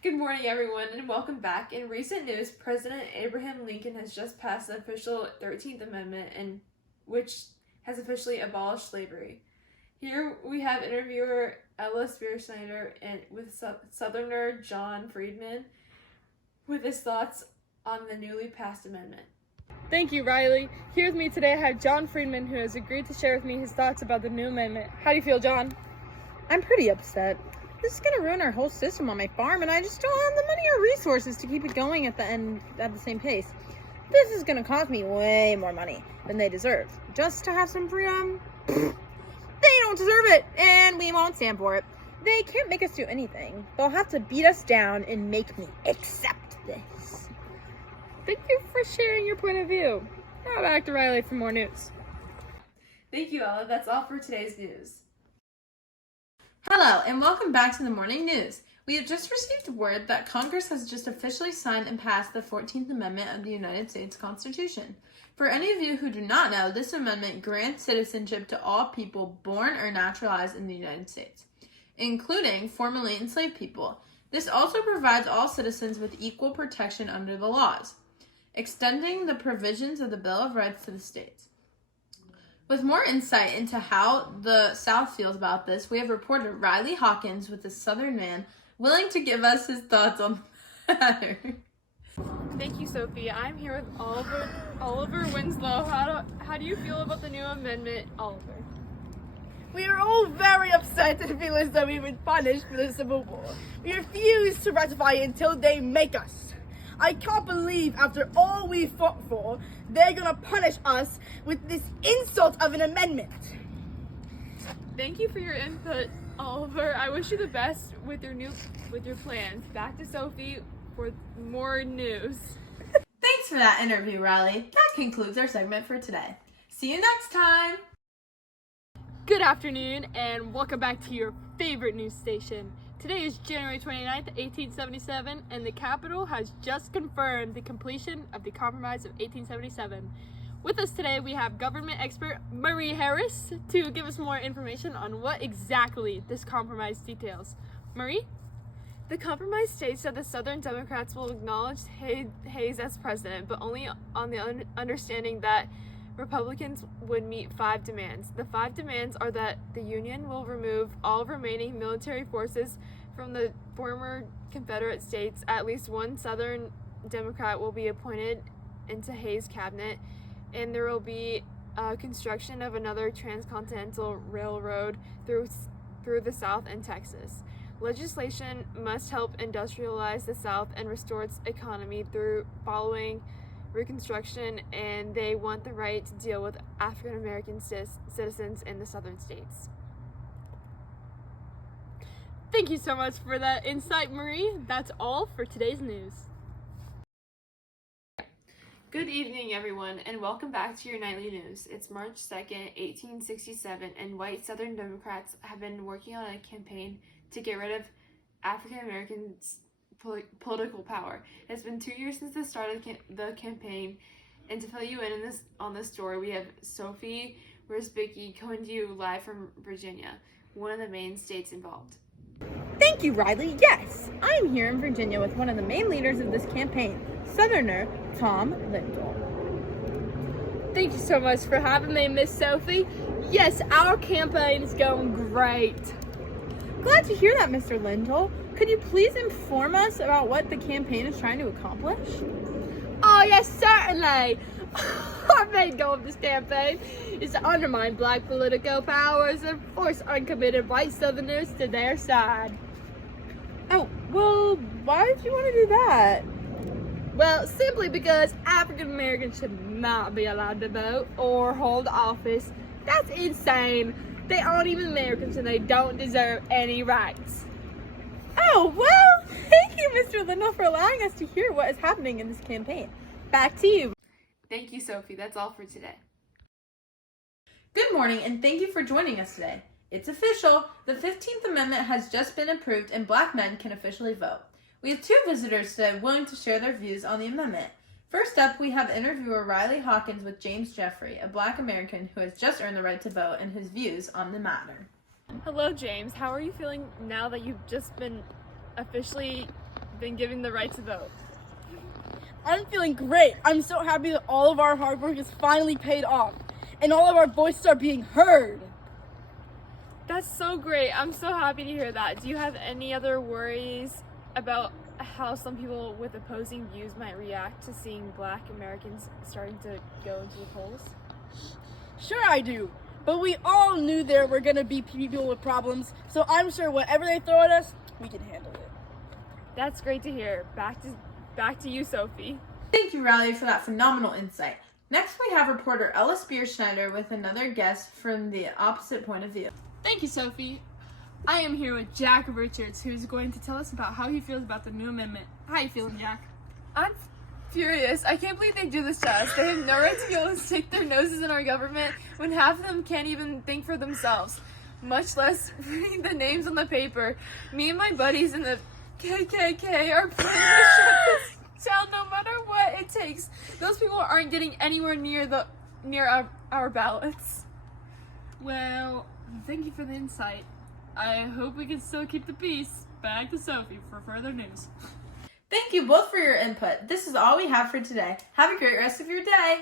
Good morning, everyone, and welcome back. In recent news, President Abraham Lincoln has just passed the official 13th Amendment, which has officially abolished slavery. Here we have interviewer Ella Spearsnyder and with Southerner John Friedman with his thoughts on the newly passed amendment. Thank you, Riley. Here with me today I have John Friedman, who has agreed to share with me his thoughts about the new amendment. How do you feel, John? I'm pretty upset. This is going to ruin our whole system on my farm, and I just don't have the money or resources to keep it going at the same pace. This is going to cost me way more money than they deserve. Just to have some freedom? They don't deserve it, and we won't stand for it. They can't make us do anything. They'll have to beat us down and make me accept this. Thank you for sharing your point of view. Now back to Riley for more news. Thank you, Ella. That's all for today's news. Hello, and welcome back to the morning news. We have just received word that Congress has just officially signed and passed the 14th Amendment of the United States Constitution. For any of you who do not know, this amendment grants citizenship to all people born or naturalized in the United States, including formerly enslaved people. This also provides all citizens with equal protection under the laws, extending the provisions of the Bill of Rights to the states. With more insight into how the South feels about this, we have reporter Riley Hawkins with the Southern Man willing to give us his thoughts on the matter. Thank you, Sophie. I'm here with Oliver Winslow. How do you feel about the new amendment, Oliver? We are all very upset and feel as though we've been punished for the Civil War. We refuse to ratify it until they make us. I can't believe after all we fought for, they're gonna punish us with this insult of an amendment. Thank you for your input, Oliver. I wish you the best with your plans. Back to Sophie for more news. Thanks for that interview, Riley. That concludes our segment for today. See you next time! Good afternoon, and welcome back to your favorite news station. Today is January 29th, 1877, and the Capitol has just confirmed the completion of the Compromise of 1877. With us today, we have government expert Marie Harris to give us more information on what exactly this compromise details. Marie? The compromise states that the Southern Democrats will acknowledge Hayes as president, but only on the understanding that Republicans would meet 5 demands. The 5 demands are that the Union will remove all remaining military forces from the former Confederate states. At least one Southern Democrat will be appointed into Hayes' cabinet, and there will be construction of another transcontinental railroad through the South and Texas. Legislation must help industrialize the South and restore its economy through following Reconstruction, and they want the right to deal with African American citizens in the southern states. Thank you so much for that insight, Marie. That's all for today's news. Good evening, everyone, and welcome back to your nightly news. It's March 2nd, 1867, and white Southern Democrats have been working on a campaign to get rid of African Americans' political power. It's been 2 years since the start of the campaign, and to fill you in on this story, we have Sophie Risbicki coming to you live from Virginia, one of the main states involved. Thank you, Riley. Yes, I'm here in Virginia with one of the main leaders of this campaign, Southerner Tom Lindahl. Thank you so much for having me, Miss Sophie. Yes, our campaign is going great. Glad to hear that, Mr. Lindahl. Could you please inform us about what the campaign is trying to accomplish? Oh, yes, certainly. Our main goal of this campaign is to undermine black political powers and force uncommitted white Southerners to their side. Oh, well, why did you want to do that? Well, simply because African Americans should not be allowed to vote or hold office. That's insane. They aren't even Americans and they don't deserve any rights. Oh, well, thank you, Mr. Lindahl, for allowing us to hear what is happening in this campaign. Back to you. Thank you, Sophie. That's all for today. Good morning, and thank you for joining us today. It's official. The 15th Amendment has just been approved, and black men can officially vote. We have 2 visitors today willing to share their views on the amendment. First up, we have interviewer Riley Hawkins with James Jeffrey, a black American who has just earned the right to vote, and his views on the matter. Hello, James. How are you feeling now that you've just been officially been given the right to vote. I'm feeling great. I'm so happy that all of our hard work is finally paid off and all of our voices are being heard. That's so great. I'm so happy to hear that. Do you have any other worries about how some people with opposing views might react to seeing Black Americans starting to go into the polls? Sure I do, but we all knew there were going to be people with problems, so I'm sure whatever they throw at us, we can handle it. That's great to hear. Back to you, Sophie. Thank you, Riley, for that phenomenal insight. Next, we have reporter Ellis Bierschneider with another guest from the opposite point of view. Thank you, Sophie. I am here with Jack Richards, who's going to tell us about how he feels about the new amendment. How are you feeling, Jack? I'm furious. I can't believe they do this to us. They have no right to be able to stick their noses in our government when half of them can't even think for themselves, much less read the names on the paper. Me and my buddies in the KKK are planning to shut this down no matter what it takes. Those people aren't getting anywhere near our ballots. Well, thank you for the insight. I hope we can still keep the peace. Back to Sophie for further news. Thank you both for your input. This is all we have for today. Have a great rest of your day.